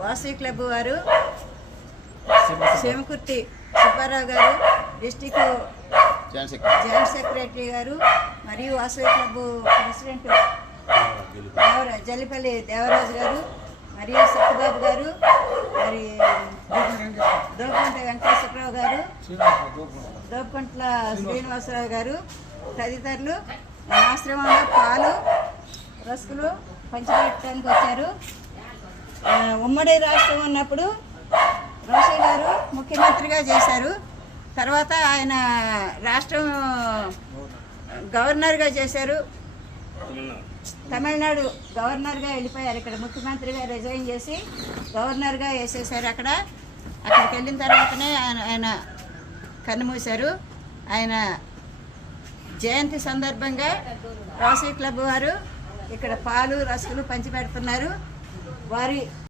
Vasavi club వారు, శివకుర్తి సుబ్బారావు గారు, district joint secretary గారు, మరియు వాసవి క్లబ్ ప్రెసిడెంట్ జల్లిపల్లి దేవరాజు గారు, మరియు సత్యబాబు గారు, మరి దోపంట వెంకటేశ్వరరావు గారు, దోపంట్ల శ్రీనివాసరావు గారు తదితరులు మన ఆశ్రమంలో పాలు రస్కులు పంచిపెట్టడానికి వచ్చారు. ఉమ్మడి రాష్ట్రం ఉన్నప్పుడు రోషయ్య గారు ముఖ్యమంత్రిగా చేశారు. తర్వాత ఆయన రాష్ట్రం గవర్నర్గా చేశారు. తమిళనాడు గవర్నర్గా వెళ్ళిపోయారు. ఇక్కడ ముఖ్యమంత్రిగా రిజైన్ చేసి గవర్నర్గా వేసేసారు. అక్కడికి వెళ్ళిన తర్వాతనే ఆయన కన్నుమూశారు. ఆయన జయంతి సందర్భంగా వాసవి క్లబ్ వారు ఇక్కడ పాలు రసకులు పంచిపెడుతున్నారు. వారి